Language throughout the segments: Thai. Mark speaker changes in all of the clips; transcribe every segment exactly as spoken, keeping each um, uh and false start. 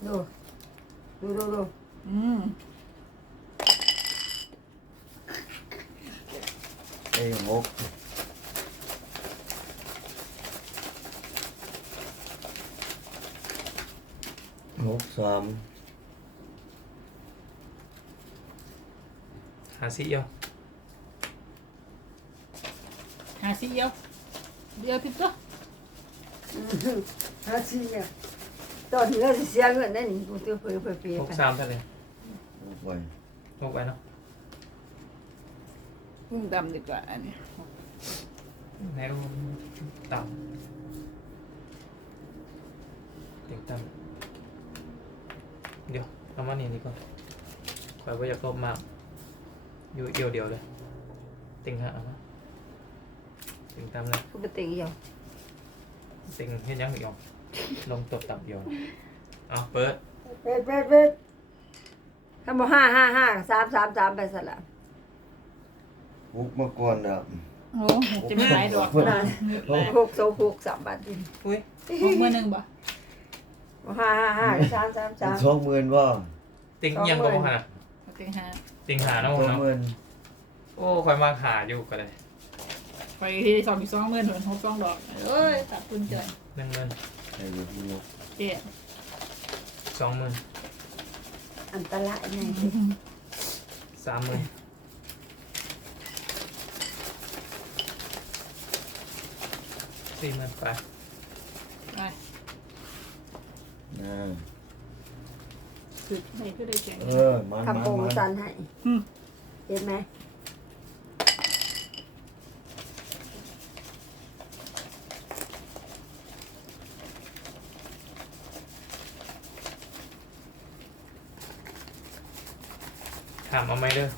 Speaker 1: ดูดูดูดู
Speaker 2: อืม
Speaker 3: ไอ้หกหกสาม
Speaker 4: หาซีเอียว
Speaker 2: หาสิเดียวเดียวทิพย์ตัว
Speaker 1: ฮาซีเนี่ยตอนนี้เราเสียเงินได้นี่กูตัวเผยเผยเผย
Speaker 4: หก
Speaker 1: ไป
Speaker 4: สามเท่าไหร่
Speaker 3: หกใบ
Speaker 4: หกไปเนาะ
Speaker 2: อืมดำดีกว่าอันนี้
Speaker 4: แนวต่ำเต็งต่ำเดี๋ยวเอามานี่ดีกว่าคอยว่าอยากลบมากอยู่เดียวเดียวเลยเต็งหาเอามาเต็งต่ำเลย
Speaker 1: กูไปติงเดียว
Speaker 4: เต็งเฮ็ดยังอีกอ่ะลงตบต่ำเดียวเอาเปิด
Speaker 1: เปิดเปิดเปิดถ้าบอกห้าห้าห้าสามสามสามไปสละ
Speaker 3: หกมาก่อนอ่ะ
Speaker 2: โอ้จะไม่หลายดอก
Speaker 1: นั่นหกสองหกสามบาทดิ
Speaker 4: อุ้ย
Speaker 2: หกมือหนึ่งบ่
Speaker 1: บอกห้าห้าห้าสามสามสาม
Speaker 3: สองหมื่นว่า
Speaker 4: เต็งอิหยังก็บ่ขนาด
Speaker 2: เอาเต็งหา
Speaker 4: เต็งหา
Speaker 3: ส
Speaker 4: เนาะ
Speaker 3: อง
Speaker 4: เนาะ
Speaker 3: หมื่น
Speaker 4: โอ้คอยมาหาอยู่ก็เลย
Speaker 2: ไปที่สองอีกสองหมื่นเหมือนหกสองดอกเอ้ยตัดทุนเจย
Speaker 4: หนึ่งหมื่น
Speaker 3: ไอ้เด็กหก
Speaker 2: เจ๊
Speaker 4: สองหมื่น
Speaker 1: อันตรายไง
Speaker 4: สามหมื่นสี่หมื่นไป
Speaker 2: ไป
Speaker 3: อ่า
Speaker 2: คือไหนคือได้เจ๋ง
Speaker 3: เออมัน
Speaker 1: คำ
Speaker 3: มัน
Speaker 1: โปรโม
Speaker 3: มัน
Speaker 1: ชั่นให้
Speaker 2: อืม
Speaker 1: เห็นไหม
Speaker 4: ถามเอาไหมเด้อ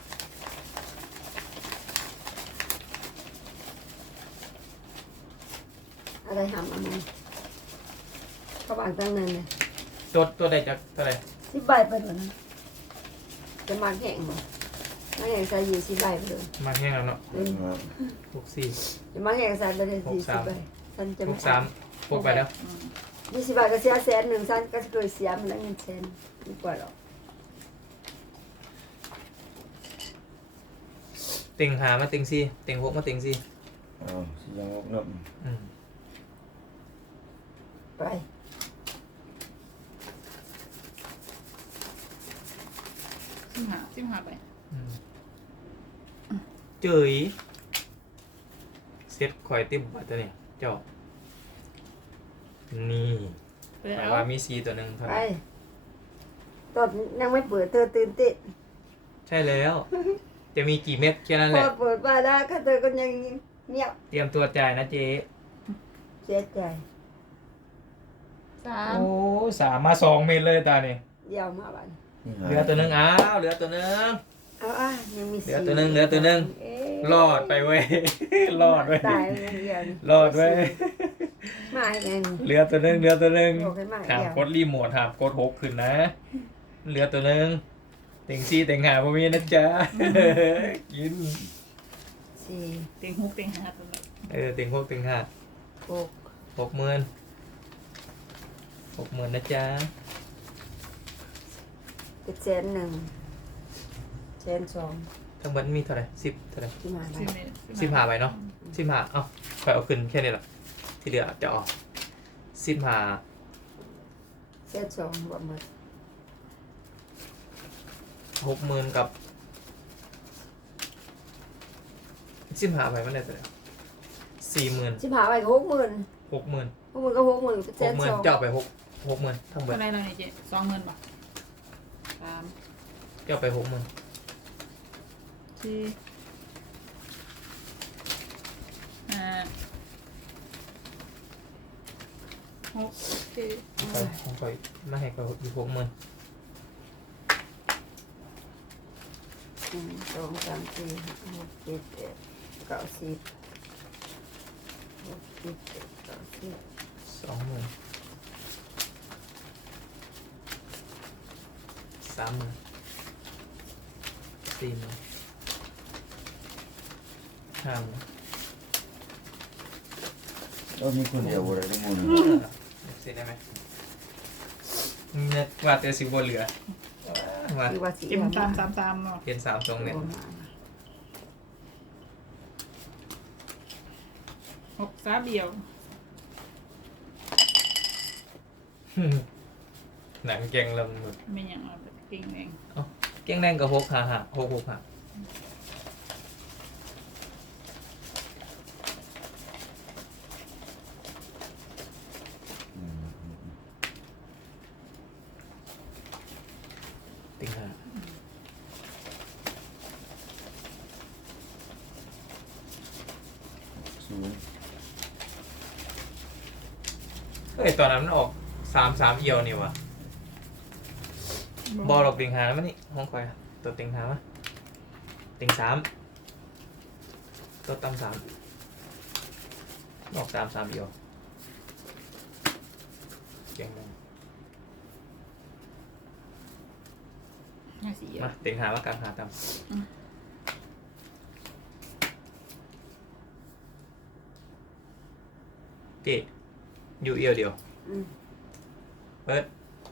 Speaker 1: อะไรหำอะไรเขาบางตั้งนั้นเลย
Speaker 4: ตัวตัวใดจะตัวใด
Speaker 1: สิบใบไปเลยนะจะมาแข่งเหรอมาแข่งใส่ยี่สิบใบไปเลย
Speaker 4: มาแห้งแล้วเนาะ
Speaker 1: เออ
Speaker 3: อ่า
Speaker 4: หกสี่
Speaker 1: จะมาแข่งใส่ไปเลยยี่สิบใบฉันจะ
Speaker 4: ห
Speaker 1: ไม่
Speaker 4: กสามพวกไปแล้ว
Speaker 2: อืม
Speaker 1: ยี่สิบใบก็เสียแสนหนึ่งฉันก็เคยเสียมันแล้วเงินแสนดีกว่าหรอก
Speaker 4: ติงหามาติงสี่ติงหกมาติงสี่
Speaker 3: อ้าวสิยังหกนับ
Speaker 4: อืม
Speaker 1: ไป
Speaker 2: สิบห้าสิบห้าไป
Speaker 4: อืมเจยเซ็ตคอยติมบัตรตัวนี้เจ้านี่
Speaker 2: ไป
Speaker 4: หมาย
Speaker 2: เอา
Speaker 4: ว่ามีซีตัวหนึ่งเท่า
Speaker 1: ไป
Speaker 4: นั้น
Speaker 1: ตอนยังไม่เปิดเธอตื่นเต้น
Speaker 4: ใช่แล้ว จะมีกี่เม็ดแค่นั้น
Speaker 1: พ
Speaker 4: แห
Speaker 1: อ
Speaker 4: ละ
Speaker 1: เปิดมาได้ก็เธอก็ยังเงียบ
Speaker 4: เตรียมตัวจ่ายนะเจ๊
Speaker 1: เสียใจ
Speaker 2: สาม
Speaker 4: โอ้สามมาสองเม็ดเลยตาเนี่ย
Speaker 1: เยี่ยมมากบัน
Speaker 3: นี่
Speaker 4: เหลือตัวหนึ่งอ้าวเหลือตัวหนึ่ง
Speaker 1: เอาอ่ะยังมี
Speaker 4: เหลือตัวหนึ่งเหลือตัวหนึ่ง
Speaker 1: เอ๊ะ
Speaker 4: รอดไปเว้ย รอดเว้ย
Speaker 1: ตายอย่างเดียวนี่
Speaker 4: รอดเว้ย
Speaker 1: มาให้แม่นี่
Speaker 4: เหลือตัวหนึ่งเหลือตัวหนึ่ง
Speaker 1: บอกให้มา
Speaker 4: ถาม
Speaker 1: เดียว
Speaker 4: กดรีโมทถามกดหกขึ้นนะ เหลือตัวหนึ่งเต็งซี่เต็งหาพวกนี้นะจ๊ะ กิน
Speaker 1: สี่
Speaker 2: เต็งหกเต็งห้าตัวนี้
Speaker 4: เออเต็งหกเต็งห้า
Speaker 1: หก
Speaker 4: หกหมื่นหกหมื่นนะจ๊ะ
Speaker 1: เป็นแสนหนึ่งแสนสอง
Speaker 4: ทั้งหมดมีเท่าไหร่สิบเท่าไหร่
Speaker 1: ที่มาได้
Speaker 2: สิบเอ็ด
Speaker 4: สิบห้าใบเนาะสิบห้าเอ้าคอยเอาขึ้นแค่นี้แหละที่เหลือจะออกสิบห้า
Speaker 1: แสนสองบอกหมด
Speaker 4: หกหมื่นกับสิบห้าใบมันได้เท่าไหร่สี่หมื่น
Speaker 1: สิบห้าใบก็หกหมื่น
Speaker 4: หกหมื่น
Speaker 1: หกหมื่นก็หกหมื่นเป็นแส
Speaker 4: หก
Speaker 1: น
Speaker 4: หมื่น
Speaker 1: สอง
Speaker 4: เจ้าไปหกหกหมื่นทั้งหมด
Speaker 2: เท่าไรเราเนี่ยเจ๊สองหมื่นบาทสาม
Speaker 4: เจ้าไปหกหมื่น
Speaker 2: สี่ห้าหกเจ็ด
Speaker 4: ไปของคอยมาให้คอยอยู่หกหมื่น
Speaker 1: หนึ่งสองสามสี่ห้าหกเจ็ดแปดเก้าสิบหกเจ็ดแปดเก้าสิบ
Speaker 4: สองหมื่นสามหมื่นสี่หมื่นห้าหมื่น
Speaker 3: เรามีคนเดียวอะไรทั้งหมด
Speaker 4: เสร็จได้ไหมเนี่ยว่าแต่สิบนเหลือมา
Speaker 1: คือว่าสี
Speaker 2: เจ็มตามสามสามเนาะ
Speaker 4: เพียนสามสองเนี่ย
Speaker 2: หกสามเดียว
Speaker 4: หนังแกงลำหมด
Speaker 2: ไม่อย่างเราเก่งเอง
Speaker 4: แกงแดงกับหกหาหาหกหกหา
Speaker 3: อืมอืมอืม
Speaker 4: ติงหา
Speaker 3: ศูนย์
Speaker 4: เฮ้ยตอนนั้นมันออกสามสามเอียวนี่วะบอลหลอกติงหามันนี่ห้องคอยอะตัวติงหามะติงสามตัวตั้มสามออกสามสามเอียวแกงแดง
Speaker 2: ห้าสี่เดียว
Speaker 4: มาติงหามากลางหาตั้มเจ๊อยู่เอียวเดียว
Speaker 1: อืม
Speaker 4: เปิด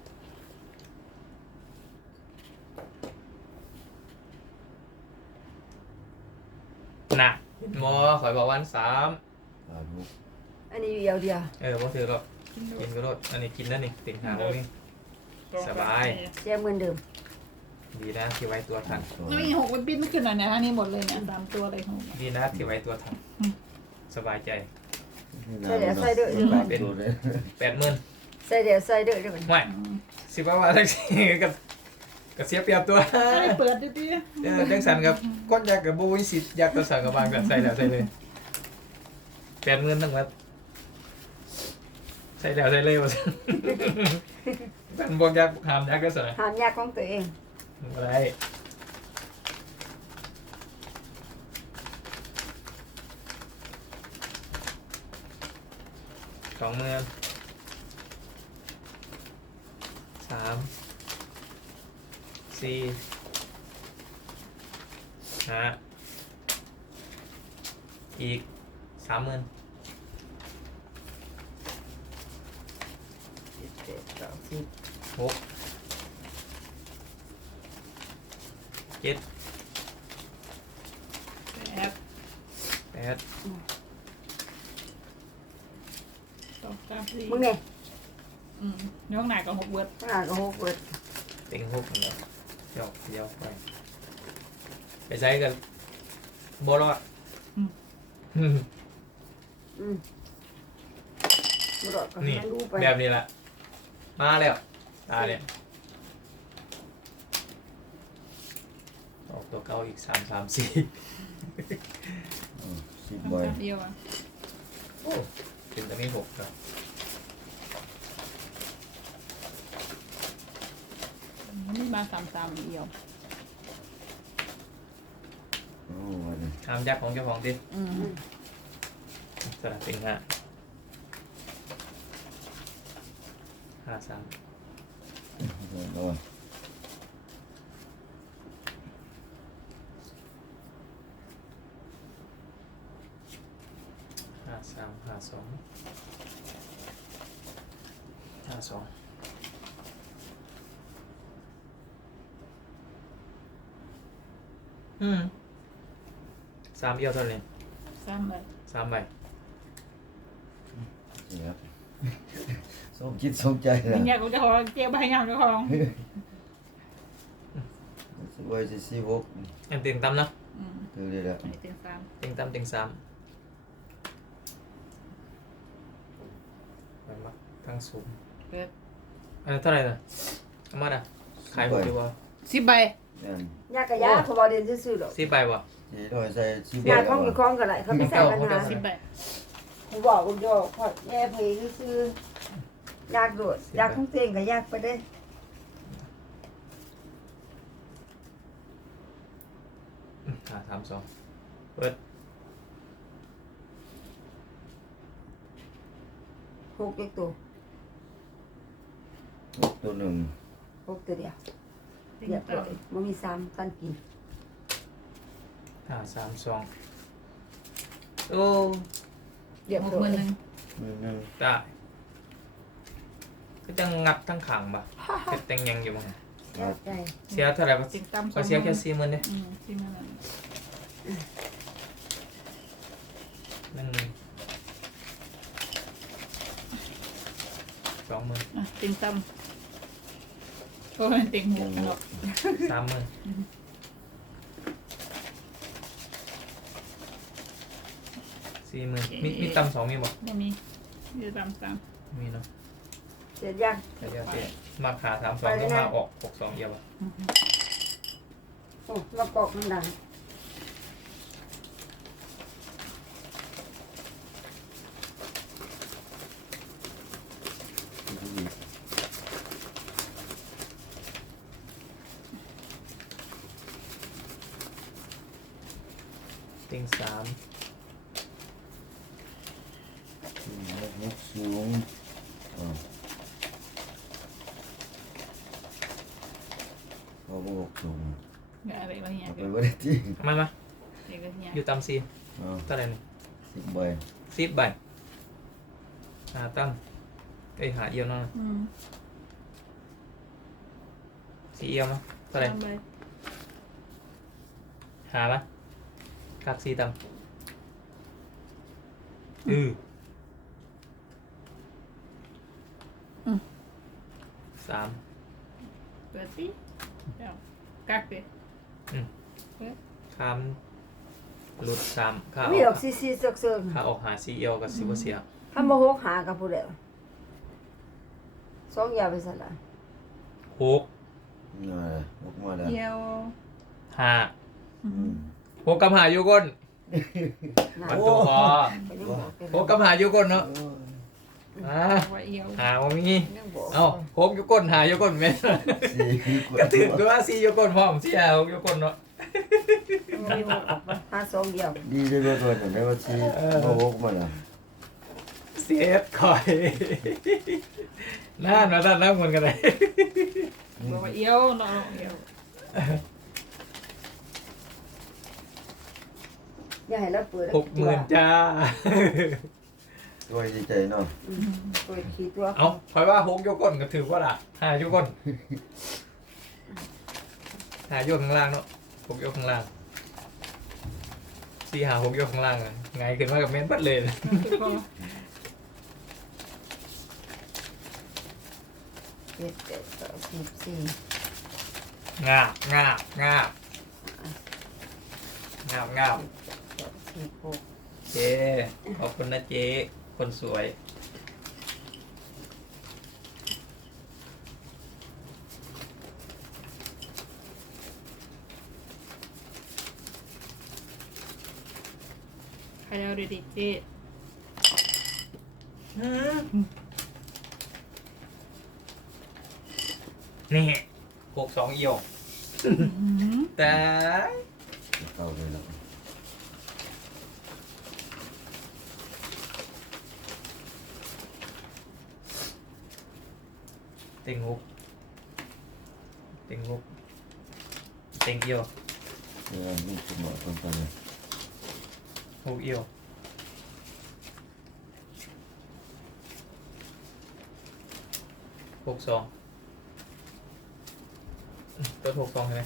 Speaker 4: น่ะเห็นมอขอยบอกวันสาม
Speaker 3: สามหก
Speaker 1: อันนี้อยู่เดียวเดียว
Speaker 4: เออพอถือหรอก
Speaker 2: กินดู
Speaker 4: กินก็รดอันนี้กินแล้วนี่ติ่งหาโอ้นี่ สบาย
Speaker 1: แจ้งเหมือนเดิม
Speaker 4: ดีนะที่ไว้ตัวทัน
Speaker 3: สอง
Speaker 2: แล้วมีหกมันปิ้นไม่ขึ้นหน่อยเนี่ยอันนี้หมดเลยเนี่ยสามตัวเลยหก
Speaker 4: ดีนะที่ไว้ตัวทันสบายใจ
Speaker 1: ใส่เดี๋ยวใส่เด้อ
Speaker 3: สามตัวเลย
Speaker 4: แปดหมื่น
Speaker 1: ใส่เดี๋ยวใส่เด้อเดี๋ยวมัน
Speaker 4: ไม่สิบว่าว่าแท็กซี่กับกับเสียเปรียบตัว
Speaker 2: ไม่ได้เปิดดิดิ
Speaker 4: เออจังสันกับก้นยากกับบูวิสิตอยากตัวสั่งกับบางกันใส่แล้วใส่เลยแปดหมื่นทั้งหมดใส่แล้วใส่เลยว่าเป็นบวกยากหามยากก็สวย
Speaker 1: หามยากของตัวเอง
Speaker 4: อะไรสองหมื่นสามสี่ห้าอีกสามหมื่น
Speaker 1: เจ็ดแปดเก้าสิบ
Speaker 4: หกเจ็ด
Speaker 2: แปด
Speaker 4: แปด
Speaker 2: สองสามสี่
Speaker 1: มึงเนี่ย
Speaker 2: อืมในห้องไหนก็หกเบิร์ด
Speaker 1: ขนาดก็หกเบิด
Speaker 4: เต็งหกแล้วเดี๋ยวเดี๋ยวไปไปใช้กันบอลอด
Speaker 1: อืมบุรอดก็
Speaker 4: นี่
Speaker 1: ให้รู้ไป
Speaker 4: แบบนี้แหละมาแล้วตาเนี่ยออกตัวเก้าอีกสามสามสี่
Speaker 3: อืมสิบ
Speaker 2: สาม
Speaker 3: ใบ
Speaker 2: สามเดียวอ่ะ
Speaker 4: โอ้เป็นตัวนี้หกครับ
Speaker 2: นี่มาสามสามเดียว
Speaker 3: โอ้วันนี้
Speaker 4: ทำยักษ์ของเจ้าของดิ
Speaker 2: อืม
Speaker 4: สลับเป็นห้าห้าสาม
Speaker 3: นอน
Speaker 4: ห้าสามห้าสองห้าสองอืมสามเอียวเท่านี้
Speaker 2: สามเลย
Speaker 4: สามใบ
Speaker 3: นี่ครับสมคิดสมใจแล้
Speaker 2: มี
Speaker 3: ว
Speaker 2: เนี่ยกูจะขอเจียวใบยางเจ้าของ
Speaker 3: สวยสิสิบหก
Speaker 4: ยังเต็งตั้มเนาะ
Speaker 2: อืม
Speaker 3: คือเลยแหละ
Speaker 2: อันนี้เต็งสาม
Speaker 4: เต็งตั้มเต็งสามไปมาทั้งสูง
Speaker 2: เปิด
Speaker 4: อันนั้นเท่าไหร่น่ะเอามาน่ะขายหมดดีกว่า
Speaker 2: สิบใบ
Speaker 3: นั่น
Speaker 1: ยากกับยากเขาบอกเรียนซื่อๆหรอก
Speaker 4: สิบใบบ่
Speaker 3: สี่ร้อยใส่สิบใบ
Speaker 1: ยากของอยู่คล้องกันไหลเขาไม่ใส่ปัญหา
Speaker 2: สิบใบ
Speaker 1: เขาบอกกูโยกพอแย่เพยซื่อๆยากโดดยากของตัวเองก็ยากไปเด้
Speaker 4: อืมห้าสามสองเปิด
Speaker 1: หกเล็กตัว
Speaker 3: ตัวหนึ่ง
Speaker 1: หกตัวเดียว
Speaker 2: เต็ง
Speaker 1: เรียบ
Speaker 2: ต่
Speaker 1: ร้อยมันมีสามตันกิน
Speaker 4: ห้าสามสองโอ้
Speaker 1: เรียบ
Speaker 2: หก
Speaker 1: ร้
Speaker 2: ห
Speaker 1: อ
Speaker 2: มื่
Speaker 1: ย
Speaker 2: นหนึ่ง
Speaker 3: หนึ่งหนึ่ง
Speaker 4: ได้ก็จะงัดทั้งขังปะเป็นแตงยังอยู่มั้ง
Speaker 1: เสียใจ
Speaker 4: เสียเท่าไหร่ปะ
Speaker 2: ติงตั้มส
Speaker 4: ก็
Speaker 2: อง
Speaker 4: เสียแค่สี่หมื่นเนี่ย
Speaker 2: อืมที่มันนั่น
Speaker 4: หนึ่งหมื่นสองหมื่น
Speaker 2: อ่ะติงตั้มโอ้ยติงหกกันหรอก
Speaker 4: สามหมื่นสี่หมื่นมีมีตำสองมีบ่
Speaker 2: ไม่มีมีแต่ตั้มสาม
Speaker 4: มีเนาะ
Speaker 1: เสียยัง
Speaker 4: แต่เดี๋ยวเสียมาขาสามสองก็มาออกหกสองเอียวอ่ะ
Speaker 1: โอ้มากอกมันดัง
Speaker 4: ติงสาม
Speaker 3: หกสูงอ่าพอบ่หกสูง
Speaker 2: อย่าอะไรบางอย่าง
Speaker 3: เอาไป
Speaker 2: เดี๋ยว
Speaker 3: บ่ได้ที่
Speaker 4: มามา
Speaker 2: เดี๋ยวก็เนี่ย
Speaker 4: อยู่ตำซี
Speaker 3: อ่า
Speaker 4: เท่าไหร่นี่
Speaker 3: สิบใบ
Speaker 4: สิบใบหาตั้มเอ้ยหาเอียวเนาะ
Speaker 2: อืม
Speaker 4: สี่เอียวมั้ยเท่าไหร่
Speaker 2: สามใบ
Speaker 4: หาปะกักสี่ตั้มอือสาม
Speaker 2: เปิดสิเดี๋ยวกักดิ
Speaker 4: คามหลุดสามข้าอ
Speaker 1: มี
Speaker 4: อ
Speaker 1: ดอก กซีซีเสือกเสือก
Speaker 4: ข้าออกหาสี่เอียวกับสิบเสีย
Speaker 1: ถ้ามาหกหากับผู้เดียวสองอยาไปสั่นละ
Speaker 4: หก
Speaker 3: นี่นแหละหกมาแล้ว
Speaker 2: เดียว
Speaker 4: ห้า
Speaker 2: อื
Speaker 3: อื
Speaker 2: ม
Speaker 3: ม
Speaker 4: หกกับหาอยู่ก้น
Speaker 1: น่ะ
Speaker 4: มันตัวคอ
Speaker 1: ก็ยังบอกกัน
Speaker 4: หกกับหาอยู่ก้นเนาะอ่า
Speaker 2: ว่าเอียว
Speaker 4: หาว่ามี
Speaker 1: ยังบอก
Speaker 4: เอ้าหกอยู่ก้นหาอยู่ก้นแม่น
Speaker 3: สี่ก
Speaker 4: ก็
Speaker 3: ว่า
Speaker 4: ถึงด้วยว่าสี่อยู่ก้นพร้อมสี่หาหกอยู่ก้นเนาะ
Speaker 1: มีหกออกมาหาสองเดียว
Speaker 3: ดีได้บ่ตัวแต่ได้ว่าสี่บ่หกมาแล้ว
Speaker 4: เสียดคอยน่าหนาด้านน้ำมันกันเลย
Speaker 2: บอกว่าเอียวเนาะเอียว
Speaker 1: อย่าให้เราเปิด
Speaker 4: หกหมื่นจ้า
Speaker 3: ตัวดีใจเนาะ
Speaker 1: อืมเปิดขี้ตัว
Speaker 4: เอาคอยว่าหกอยู่ก้นก็ถือว่าล่ะหาอยู่ก้นหาอยู่ข้างล่างเนาะหกอยู่ข้างล่างสี่หาหกอยู่ข้างล่างอะไงขึ้นมากับเม้นปัดเลย
Speaker 2: คือพอ
Speaker 1: เจ็ดเจ็ดสองสิบสี่
Speaker 4: งาบงาบงาบงาบงาบ
Speaker 1: สองสิบหก
Speaker 4: เจ๊ขอบคุณนะเจ๊คนสวย
Speaker 2: ใครเอาดีดีเจ๊
Speaker 4: นี่หกสองเอียวแต่
Speaker 3: เข้าเลยแล้ว
Speaker 4: เต็งหกเต็งหกเต็งเอียว
Speaker 3: เออนี่คือหมอคนกันเลย
Speaker 4: หกเอียวหกสองอืมตัวหกสองใช่ไหม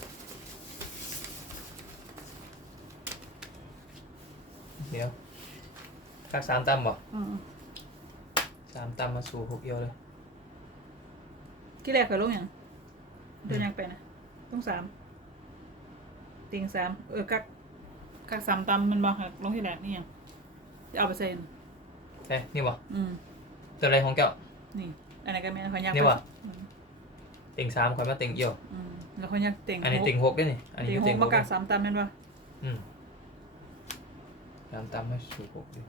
Speaker 4: เดี๋ยวคักสามตั้มบ่
Speaker 2: อืม
Speaker 4: สามตั้มมาสู่หกเอียวเลย
Speaker 2: ที่แรกเคยลงอย่างเดินยังไปนะต้องสามติงสามเออกักกักสามตำมันบอกค่ะลงที่แรกนี่ยังจะเอาไปเซ็น
Speaker 4: เอ้ยนี่บ่
Speaker 2: อืม
Speaker 4: ตัวอะไรของแก้ว
Speaker 2: นี่อันไหนกันแม่ขอยัก
Speaker 4: นี่วะ
Speaker 2: อืม
Speaker 4: เต็งสามคอยมาเต็งเอียว
Speaker 2: อืมแล้วขอยักเต็ง
Speaker 4: อันนี้
Speaker 2: หก
Speaker 4: เต็งหกด้วยนี่อันนี้
Speaker 2: เต็งห
Speaker 4: เต็
Speaker 2: ก
Speaker 4: งห
Speaker 2: มาก กั
Speaker 4: ด้
Speaker 2: ก
Speaker 4: วย
Speaker 2: สามตำแม่นปะ
Speaker 4: อืมสามตั้มมาสู่หกดิ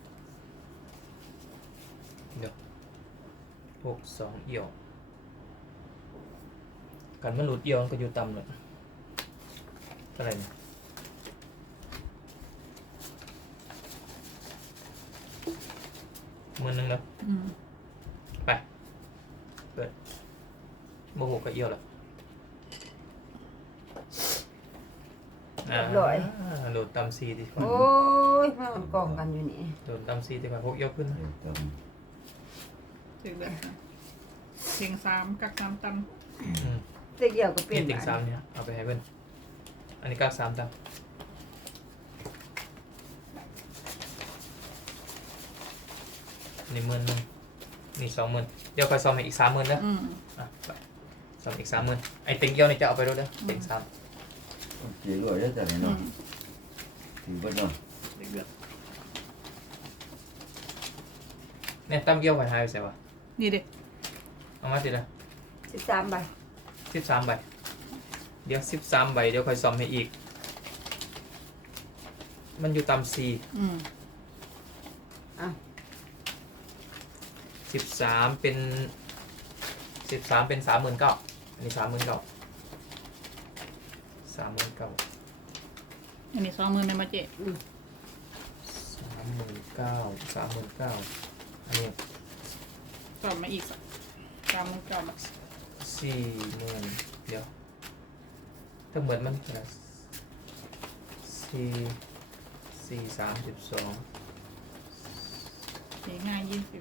Speaker 4: เดี๋ยวหกสองเอียวกันมันหลุดเอียวมันก็อยู่ต่ำเลยเท่าไหร่เนี่ยหมื่นหนึ่งแล้ว
Speaker 2: อืม
Speaker 4: ไปเปิดโมโหก็เอียวแล้วอ่าโดดตำซีดีกว่า
Speaker 1: โอ้ยมันกองกันอยู่นี่
Speaker 4: โดดตำซีดีกว่าหกเอียวขึ้นนะ
Speaker 3: เดี๋ยวจ
Speaker 2: ถึงเลยนะติงสามกักสามต
Speaker 4: อืม
Speaker 1: เต็งเอี่ยวก็เปลี่
Speaker 4: เปลี่
Speaker 1: ย
Speaker 4: ย
Speaker 1: น
Speaker 4: นติ่งสามเนี่ยเอาไปให้เพื่อนอันนี้กักสามตังนี่หมื่นหนึ่งนี่สองหมื่นเดี๋ยวคอยซ้อมให้อีกสามหมื่นนะ
Speaker 2: ำอืม
Speaker 4: อ่ะไปซ้อมอีกสามหมื่นไอ้ติ่งเดียวนี่จะเอาไปด้วยเด้อติ่งสาม
Speaker 3: เจี๋ยรวยได้แต่ไหน
Speaker 2: อื
Speaker 3: เนาะ
Speaker 2: ม
Speaker 3: ถือว่าเนาะ
Speaker 4: เดือดเนี่ยตั้มเกี้ยวไปหายไปใส่วะ
Speaker 2: นี่เด็ก
Speaker 4: เอามาสิละ
Speaker 1: สิบสามใบ
Speaker 4: สิบสามใบเดี๋ยวสิบสามใบเดี๋ยวคอยซ้อมให้อีก มันอยู่ต่ำสี่
Speaker 2: อืม
Speaker 1: อ่ะ
Speaker 4: สิบสามเป็นสิบสามเป็นสามหมื่นเก้าอันนี้สามหมื่นเก้าสามหมื่นเก้า
Speaker 2: อันนี้สองหมื่นในมาเจ๊
Speaker 1: อืม
Speaker 4: สามหมื่นเก้าสามหมื่นเก้าอันนี้
Speaker 2: ต่อมาอีกสักสามหมื่นเก้าบาท
Speaker 4: สี่หมื่นเดี๋ยวทั้งหมดมันเท่าไหร่สี่สี่สามสิบสอง
Speaker 2: สี่ง่ายยี่สิบ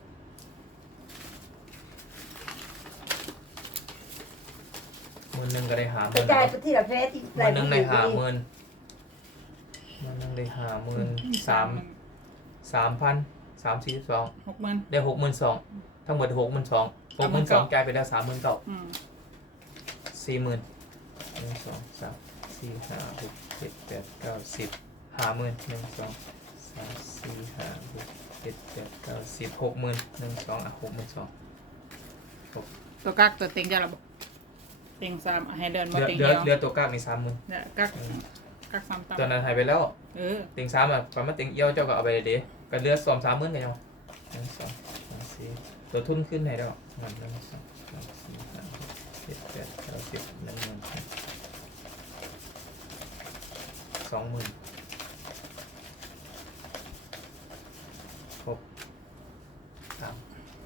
Speaker 4: หมื่นหนึ่งก็ได้หาห
Speaker 1: ก
Speaker 4: มื่
Speaker 1: ระ
Speaker 4: น
Speaker 1: จายไปที่ละแพ้ที่
Speaker 4: หมื่นหนึ่งได้หาหมื่นหมื่นหนึ่งได้หาหมื่นสามสามพันสามสี่สิบสอง
Speaker 2: หกหมื่น
Speaker 4: ได้หกหมื่นสองทั้งหมดหกหมื่นสองหกหมื่นสองจ่ายไปแล้วสามหมื่นเก้า
Speaker 2: อืม
Speaker 4: สี่หมื่นหนึ่งสองสามสี่ห้าหกเจ็ดแปดเก้าสิบห้าหมื่นหนึ่งสองสามสี่ห้าหกเจ็ดแปดเก้าสิบหกหมื่นหนึ่งสองอ่ะหกหมื่นสอง
Speaker 2: ตัวกักตัวเต็งจะระบบเต็งสามอ่ะให้เดิน
Speaker 4: เห
Speaker 2: มา
Speaker 4: ลือ
Speaker 2: เต็ง
Speaker 4: เหลื
Speaker 2: เดี
Speaker 4: อ
Speaker 2: ยว
Speaker 4: เหลือตัวกล้ามีสามหมื่น
Speaker 2: เนี่ยกักกักสามตำ
Speaker 4: ตัวนั้นหายไปแล้ว
Speaker 2: เออ
Speaker 4: เต็งสามอ่ะประมาณเต็งเอี้ยวเจ้าก็เอาไปเลยเด้ก็เหลือสองสามหมื่นกันยังหนึ่งสองสามสี่ตัวทุนขึ้นไหนแล้วมันหนึ่งสองสามสี่ห้าหกเจ็ดแปดเก้าสิบหนึ่งหมื่นสองหมื่นครบสาม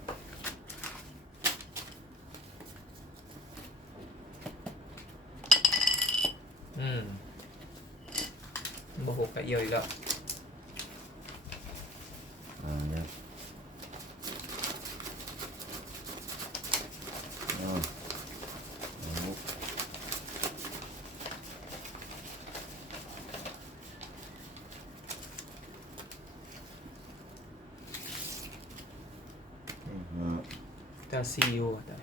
Speaker 4: อืมโมโหไปเอี่ยวอีกแล้ว
Speaker 3: อ่าเนี่ยอ่าโอ้โหอ่า
Speaker 4: จะซีอูแต่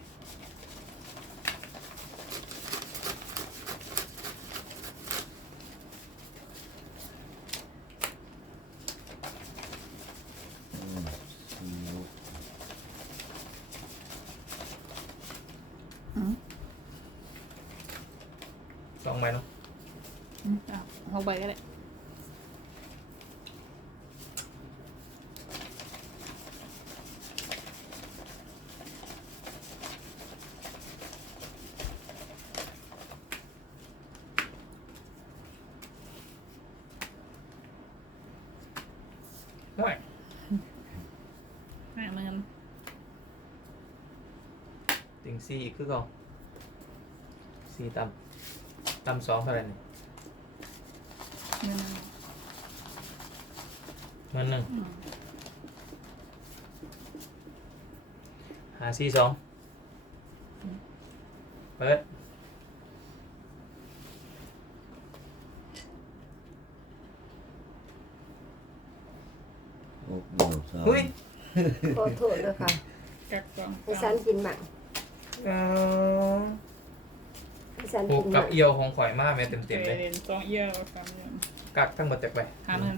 Speaker 3: อืมสี่หก
Speaker 2: อืม
Speaker 4: สองใบเนาะ
Speaker 2: อืมเอาหกใบก็ได้
Speaker 4: ได้
Speaker 2: ห้าหมื่น
Speaker 4: ติงซีอีกคือเก่าซีต่ำต่ำสองเท่าไหร่นี่
Speaker 2: หมื่นหนึ่ง
Speaker 4: เงินหนึ่ง
Speaker 2: อืม
Speaker 4: หาซีสองเปิด
Speaker 3: หกหมื่นสาม
Speaker 4: หุ้ย
Speaker 1: ขอโทษด้วยค่ะ
Speaker 2: กักสอง
Speaker 1: ให้สันกินบ้าง
Speaker 4: เออ
Speaker 1: ให้สัน
Speaker 4: ผู
Speaker 1: กิ
Speaker 4: ก
Speaker 1: น
Speaker 4: กั
Speaker 1: บ้า
Speaker 4: บ
Speaker 1: ง
Speaker 4: เอียวของข่อยมากแม่เต็ม
Speaker 2: เต็
Speaker 4: เต็มๆเลย
Speaker 2: มสองเอี้ยวสามหมื่น
Speaker 4: กักทั้งหมดจากไป
Speaker 2: ห้าหมื่น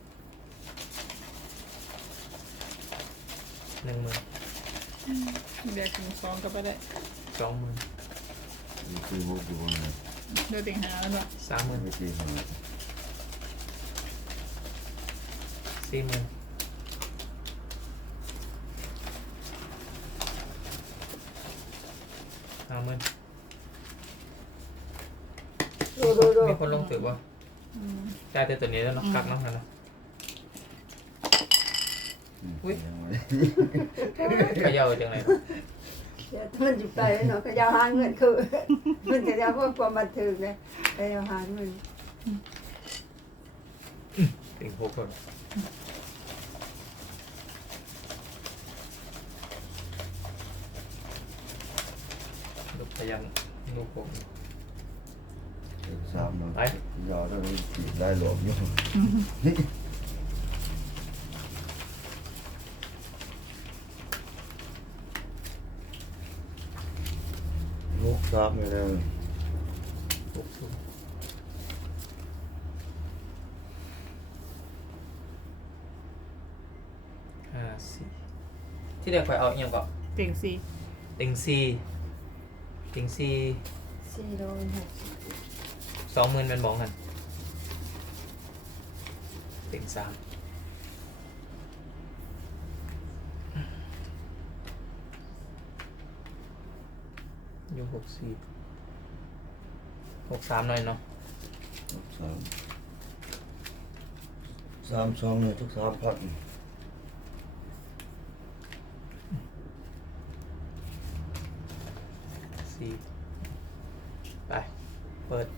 Speaker 4: หนึ่งหมื่น
Speaker 2: เดี๋ยวถึงสองก็ไปได้
Speaker 4: สองหมื่น
Speaker 3: นี่คือหกอยู่นะ
Speaker 2: เดี๋ยวเต็งหาแล้วป่ะ
Speaker 4: สามหมื่น
Speaker 3: ไม่ใช่ห้า
Speaker 4: สี่หมื่นห้าหมื่น
Speaker 1: ดูดูดู
Speaker 4: มีคนลงถือว่า
Speaker 2: อืม
Speaker 4: จ่ายแต่ตัวนี้แล้วเนาะกักเนาะนะ
Speaker 3: อืม
Speaker 4: อุ๊ย
Speaker 3: ยังไง
Speaker 4: เขย่าจังเลย
Speaker 1: เดี๋ยวมันอยู่ไปเนาะขยาวหาเงินคือมันขยาวเพื่อความบันเทิงเลยขยาวหาเงิน
Speaker 4: ติงหกคนยังลูกผม
Speaker 3: สามเนาะ
Speaker 4: ไป
Speaker 3: ยาวได้ตีได้หลวมอยู่ลูกสามเลยนะ
Speaker 4: หกสูงห้าสี่ที่เด็กไปเอาเอียงก่อน
Speaker 2: เต็งสี่
Speaker 4: ติงซีติงซี
Speaker 1: สี่ร้อยหกสิบ
Speaker 4: สองหมื่นเป็นบ้องกันติงสามอยู่หกสี่หกสามหน่อยเนาะ
Speaker 3: ลูกสามสามสองเนี่ยทุกสามพัน
Speaker 4: สี่ไป เปิด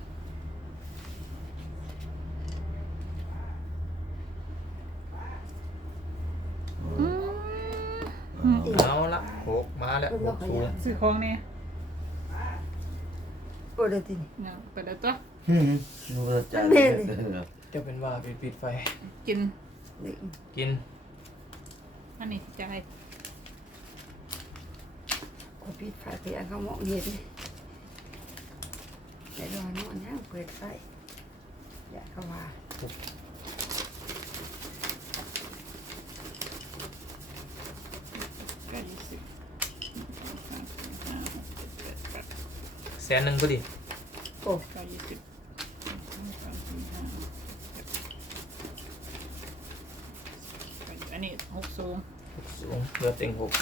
Speaker 4: เอาละหกมาแล้วหกสูง
Speaker 2: ซื้อของเนี่ย
Speaker 1: โอ้เดี๋ยวทีนี้
Speaker 2: เนาะไปเดี๋ยวตัว
Speaker 3: ฮึ่มดูว่าใจ
Speaker 1: มันเท่ดิ
Speaker 4: จะเป็นว่าปิดปิดไฟ
Speaker 2: กิน
Speaker 1: หนึ่ง
Speaker 4: กิน
Speaker 2: อันนี้จะให้
Speaker 1: กดปิดไฟเพื่อเขามองเห็นเดี๋ยวนอนนอนย่างเปิดไฟอย่าเข้าว่า
Speaker 2: เก้ายี่สิบสองสามสี่ห้าหกเจ็ดแปดเก้า
Speaker 4: แสนหนึ่งพอดี
Speaker 1: โอ้
Speaker 2: เก้ายี่สิบสองสามสี่ห้าหกเจ็ดแปดอันนี้หกสูง
Speaker 4: หกสูงเหลือเต็งหก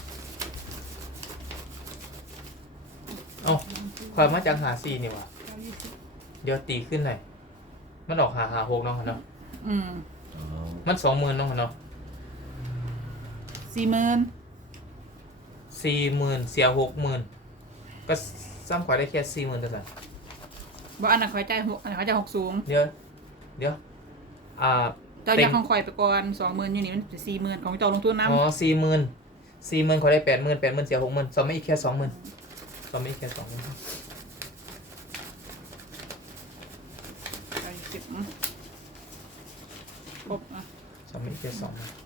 Speaker 4: เอ้าความมาจากหาสี่นี่วะ
Speaker 2: เก้ายี่สิบ
Speaker 4: เดี๋ยวตีขึ้นหน่อยมันออกหาหาหกเนาะเนาะ
Speaker 2: อืม
Speaker 4: มันสองหมื่นเนาะเนาะ
Speaker 2: สี่หมื่น
Speaker 4: สี่หมื่นเสียหกหมื่นก็ซ้ำขวาได้แค่สี่หมื่นเท่านั้น
Speaker 2: บ่อันนั้นคอยใจายหกอันนั้นคอยใจายหกสูง
Speaker 4: เดี๋ยวเดี๋ยวอ่า
Speaker 2: เจ้าอยากของคอยไปก่อนสองหมื่นอยู่นี่มันสี่หมื่นของเจ้าลงทุนน้ำ
Speaker 4: อ๋อสี่หมื่นสี่หมื่นขอได้แปดหมื่นแปดหมื่นเสียหกหมื่นสองไม่อีกแค่สองหมื่นสองไม่อีกแค่สองหมื่น
Speaker 2: เก้ายี่สิบอืมครบอ่ะ
Speaker 4: สองไม่อีกแค่สองหมื่น